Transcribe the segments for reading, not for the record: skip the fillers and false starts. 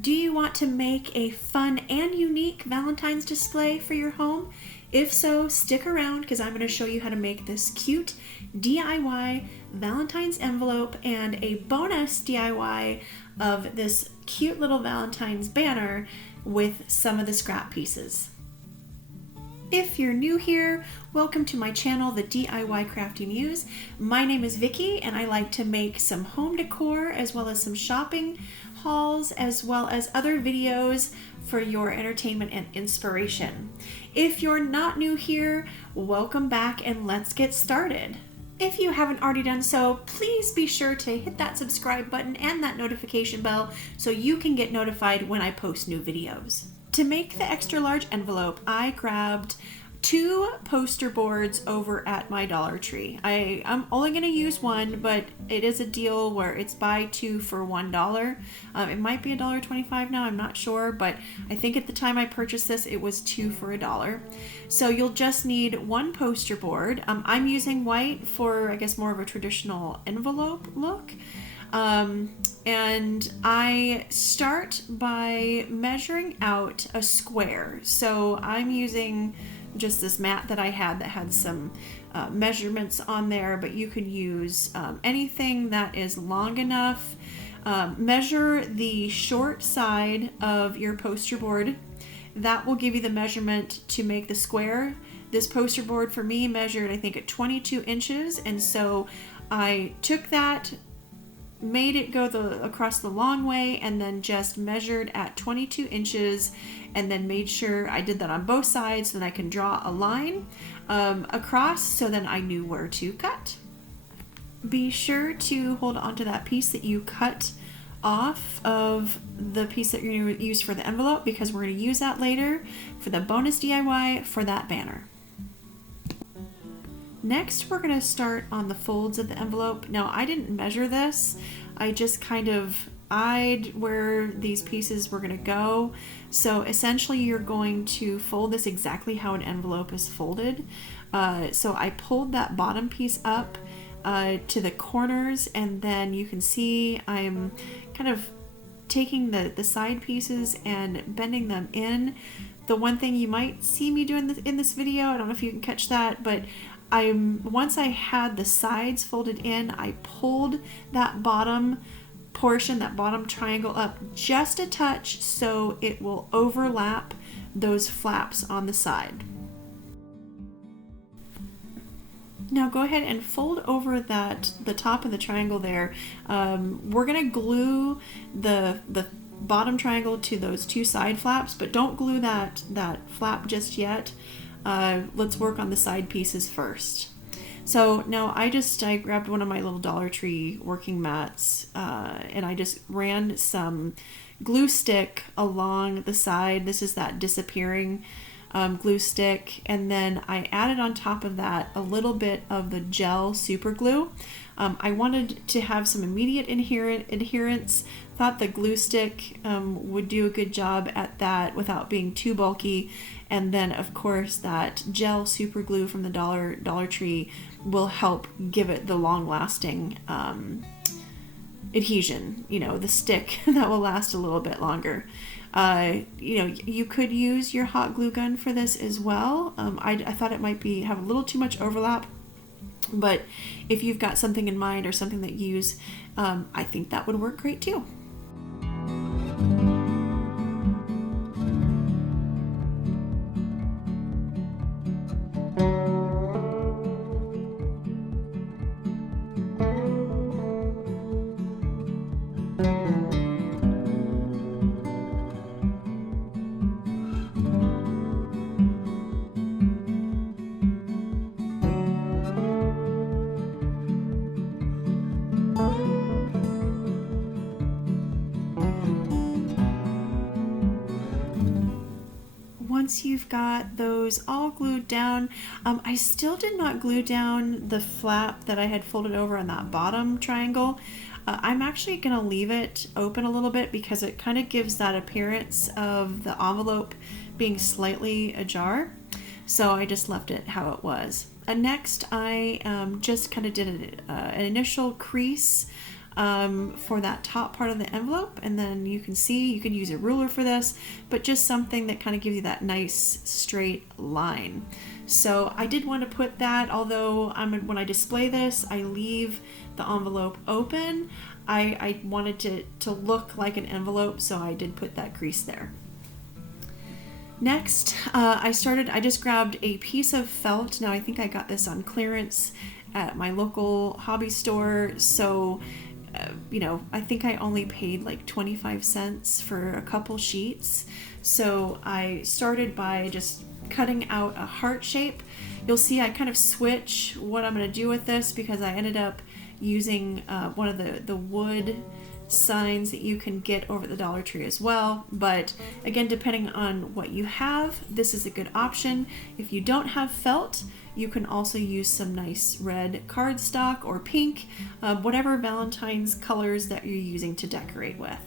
Do you want to make a fun and unique Valentine's display for your home? If so, stick around because I'm going to show you how to make this cute DIY Valentine's envelope and a bonus DIY of this cute little Valentine's banner with some of the scrap pieces. If you're new here, welcome to my channel, the DIY Crafty Muse. My name is Vicki and I like to make some home decor as well as some shopping hauls as well as other videos for your entertainment and inspiration. If you're not new here, welcome back and let's get started. If you haven't already done so, please be sure to hit that subscribe button and that notification bell so you can get notified when I post new videos. To make the extra large envelope, I grabbed 2 poster boards over at my Dollar Tree. I'm only going to use one, but it is a deal where it's buy 2 for $1. It might be $1.25 now, I'm not sure, but I think at the time I purchased this, it was 2 for $1. So you'll just need 1 poster board. I'm using white for, I guess, more of a traditional envelope look. And I start by measuring out a square. So I'm using just this mat that I had that had some measurements on there, but you could use anything that is long enough. Measure the short side of your poster board. That will give you the measurement to make the square. This poster board for me measured, I think, at 22 inches, and so I took that, made it go across the long way, and then just measured at 22 inches and then made sure I did that on both sides so then I can draw a line across so then I knew where to cut. Be sure to hold on to that piece that you cut off of the piece that you're going to use for the envelope because we're going to use that later for the bonus DIY for that banner. Next, we're going to start on the folds of the envelope. Now, I didn't measure this. I just kind of eyed where these pieces were going to go. So essentially, you're going to fold this exactly how an envelope is folded. So I pulled that bottom piece up to the corners, and then you can see I'm kind of taking the side pieces and bending them in. The one thing you might see me doing in this video, I don't know if you can catch that, but once I had the sides folded in, I pulled that bottom portion, that bottom triangle up just a touch so it will overlap those flaps on the side. Now go ahead and fold over the top of the triangle there. We're gonna glue the bottom triangle to those 2 side flaps, but don't glue that flap just yet. Let's work on the side pieces first. So now I grabbed one of my little Dollar Tree working mats and I just ran some glue stick along the side. This is that disappearing glue stick, and then I added on top of that a little bit of the gel super glue. I wanted to have some immediate adherence. Thought the glue stick would do a good job at that without being too bulky, and then of course that gel super glue from the Dollar Tree will help give it the long-lasting adhesion, the stick that will last a little bit longer. You could use your hot glue gun for this as well. I thought it might have a little too much overlap, but if you've got something in mind or something that you use, I think that would work great too. Once you've got those all glued down, I still did not glue down the flap that I had folded over on that bottom triangle. I'm actually going to leave it open a little bit because it kind of gives that appearance of the envelope being slightly ajar. So I just left it how it was. Next, I just kind of did an initial crease for that top part of the envelope. And then you can see, you could use a ruler for this, but just something that kind of gives you that nice straight line. So I did want to put that, although when I display this, I leave the envelope open. I wanted to look like an envelope, so I did put that crease there. Next, I just grabbed a piece of felt. Now I think I got this on clearance at my local hobby store, so I think I only paid like 25 cents for a couple sheets. So I started by just cutting out a heart shape. You'll see I kind of switch what I'm going to do with this because I ended up using one of the wood signs that you can get over at the Dollar Tree as well. But again, depending on what you have, this is a good option. If you don't have felt, you can also use some nice red cardstock or pink, whatever Valentine's colors that you're using to decorate with.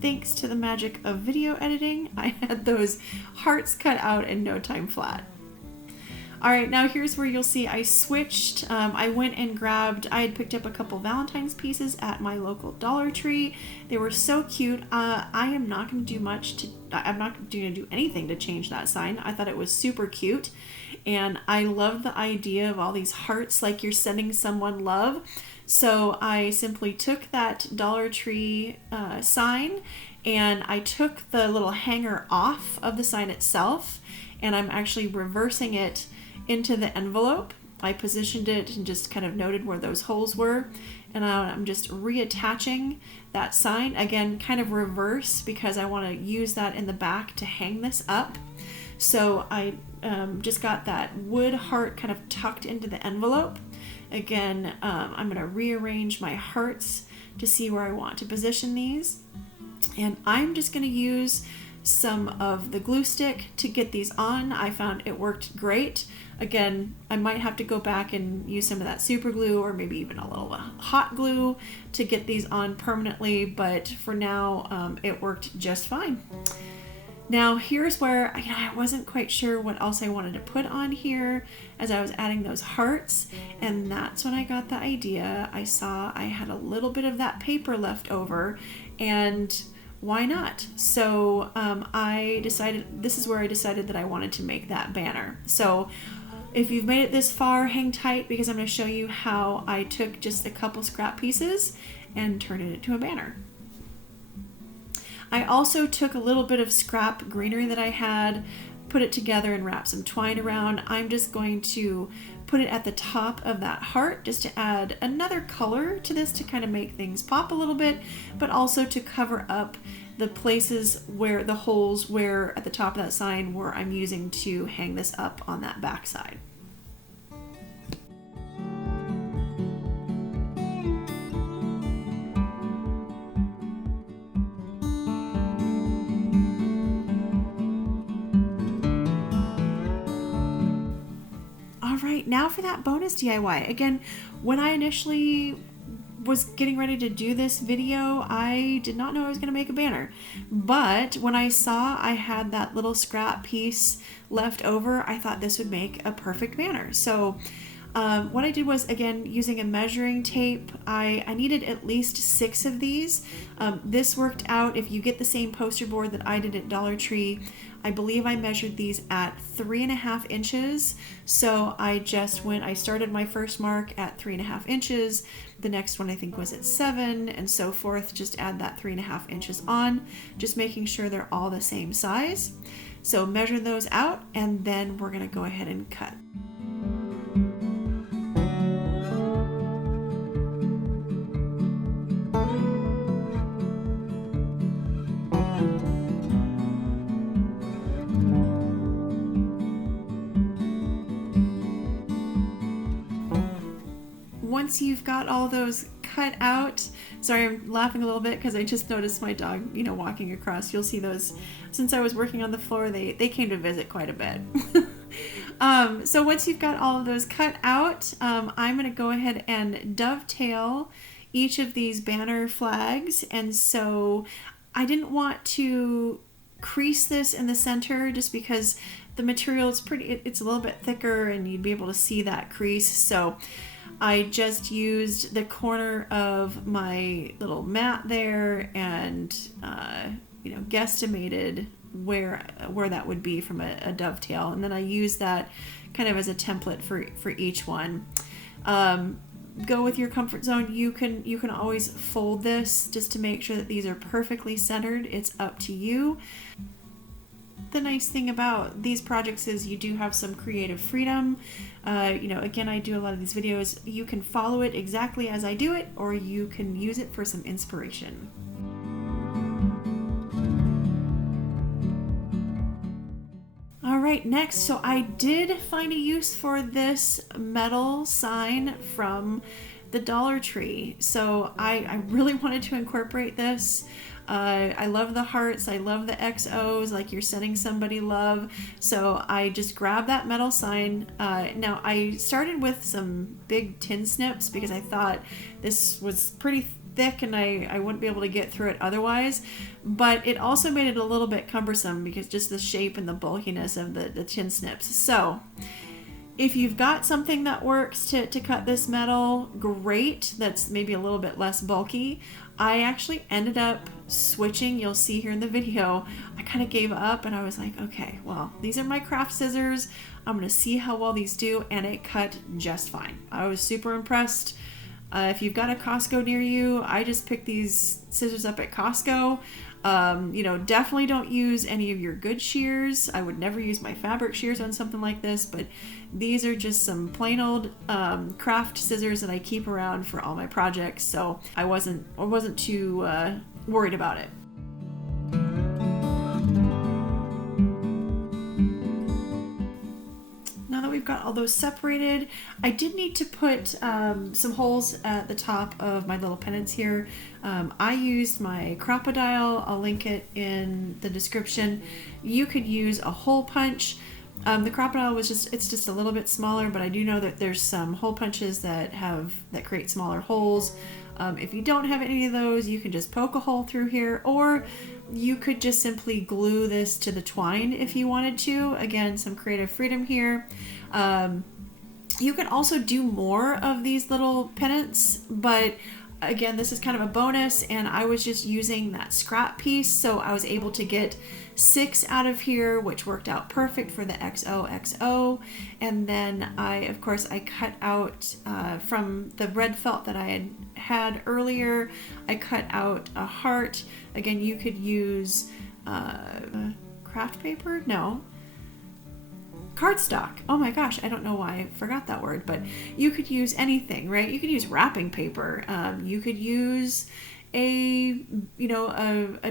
Thanks to the magic of video editing, I had those hearts cut out in no time flat. Alright, now here's where you'll see I switched. I went and grabbed, I had picked up a couple Valentine's pieces at my local Dollar Tree. They were so cute. I am not going to do I'm not going to do anything to change that sign. I thought it was super cute. And I love the idea of all these hearts like you're sending someone love. So I simply took that Dollar Tree sign and I took the little hanger off of the sign itself, and I'm actually reversing it into the envelope. I positioned it and just kind of noted where those holes were, and I'm just reattaching that sign, again kind of reverse because I want to use that in the back to hang this up. So I just got that wood heart kind of tucked into the envelope. Again, I'm going to rearrange my hearts to see where I want to position these. And I'm just going to use some of the glue stick to get these on. I found it worked great. Again, I might have to go back and use some of that super glue or maybe even a little hot glue to get these on permanently, but for now, it worked just fine. Now here's where I wasn't quite sure what else I wanted to put on here as I was adding those hearts, and that's when I got the idea. I saw I had a little bit of that paper left over, and why not? So this is where I decided that I wanted to make that banner. So if you've made it this far, hang tight because I'm going to show you how I took just a couple scrap pieces and turned it into a banner. I also took a little bit of scrap greenery that I had, put it together and wrapped some twine around. I'm just going to put it at the top of that heart just to add another color to this to kind of make things pop a little bit, but also to cover up the places where the holes where at the top of that sign where I'm using to hang this up on that back side. Alright, now for that bonus DIY. Again, when I initially was getting ready to do this video, I did not know I was going to make a banner. But when I saw I had that little scrap piece left over, I thought this would make a perfect banner. So what I did was, again, using a measuring tape, I needed at least 6 of these. This worked out. If you get the same poster board that I did at Dollar Tree, I believe I measured these at 3.5 inches. So I started my first mark at 3.5 inches. The next one I think was at 7 and so forth. Just add that 3.5 inches on, just making sure they're all the same size. So measure those out and then we're gonna go ahead and cut. Once you've got all those cut out, sorry, I'm laughing a little bit because I just noticed my dog, walking across. You'll see those, since I was working on the floor, they came to visit quite a bit. So once you've got all of those cut out, I'm going to go ahead and dovetail each of these banner flags. And so I didn't want to crease this in the center just because the material is it's a little bit thicker and you'd be able to see that crease. So I just used the corner of my little mat there and guesstimated where that would be from a dovetail, and then I used that kind of as a template for each one. Go with your comfort zone. You can always fold this just to make sure that these are perfectly centered. It's up to you. The nice thing about these projects is you do have some creative freedom. Again, I do a lot of these videos. You can follow it exactly as I do it, or you can use it for some inspiration. All right, next, so I did find a use for this metal sign from the Dollar Tree. So I really wanted to incorporate this. I love the hearts, I love the XOs, like you're sending somebody love. So I just grabbed that metal sign. Now I started with some big tin snips because I thought this was pretty thick and I wouldn't be able to get through it otherwise, but it also made it a little bit cumbersome because just the shape and the bulkiness of the tin snips. So if you've got something that works to cut this metal, great. That's maybe a little bit less bulky. I actually ended up switching. You'll see here in the video, I kind of gave up and I was like, okay, well, these are my craft scissors. I'm going to see how well these do, and it cut just fine. I was super impressed. If you've got a Costco near you, I just picked these scissors up at Costco. Definitely don't use any of your good shears. I would never use my fabric shears on something like this, but these are just some plain old craft scissors that I keep around for all my projects. So I wasn't too worried about it. Now that we've got all those separated, I did need to put some holes at the top of my little pendants here. I used my Crocodile. I'll link it in the description. You could use a hole punch. The Crocodile it's just a little bit smaller, but I do know that there's some hole punches that create smaller holes. If you don't have any of those, you can just poke a hole through here, or you could just simply glue this to the twine if you wanted to. Again, some creative freedom here. You can also do more of these little pendants, but again, this is kind of a bonus, and I was just using that scrap piece, so I was able to get 6 out of here, which worked out perfect for the XOXO. And then I cut out from the red felt that I had earlier, I cut out a heart. Again, you could use craft paper? No. Cardstock. Oh my gosh, I don't know why I forgot that word, but you could use anything, right? You could use wrapping paper. You could use a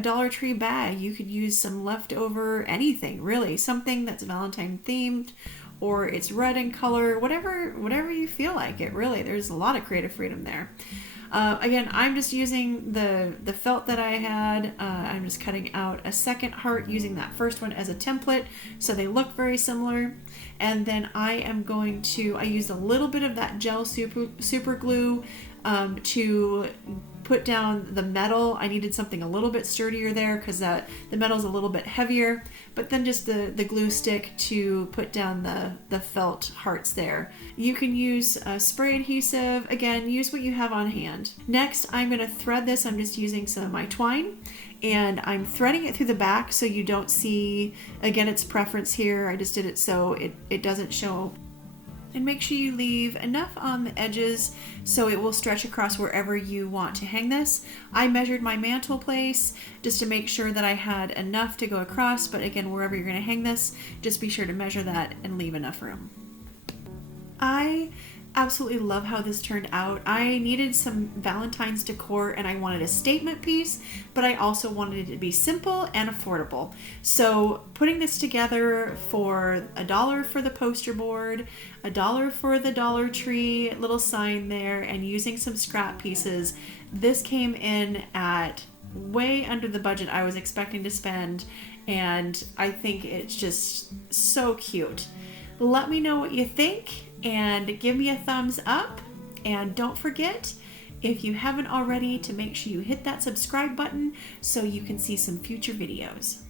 Dollar Tree bag. You could use some leftover anything, really, something that's Valentine themed, or it's red in color, whatever you feel like it. Really, there's a lot of creative freedom there. Again, I'm just using the felt that I had. I'm just cutting out a second heart using that first one as a template, so they look very similar. And then I used a little bit of that gel super glue to put down the metal. I needed something a little bit sturdier there because the metal's a little bit heavier, but then just the glue stick to put down the felt hearts there. You can use spray adhesive. Again, use what you have on hand. Next, I'm going to thread this. I'm just using some of my twine, and I'm threading it through the back so you don't see, again, it's preference here. I just did it so it doesn't show. And make sure you leave enough on the edges so it will stretch across wherever you want to hang this. I measured my mantle place just to make sure that I had enough to go across, but again, wherever you're going to hang this, just be sure to measure that and leave enough room. I absolutely love how this turned out. I needed some Valentine's decor and I wanted a statement piece, but I also wanted it to be simple and affordable. So putting this together for $1 for the poster board, $1 for the Dollar Tree little sign there, and using some scrap pieces, this came in at way under the budget I was expecting to spend, and I think it's just so cute. Let me know what you think and give me a thumbs up, and don't forget, if you haven't already, to make sure you hit that subscribe button so you can see some future videos.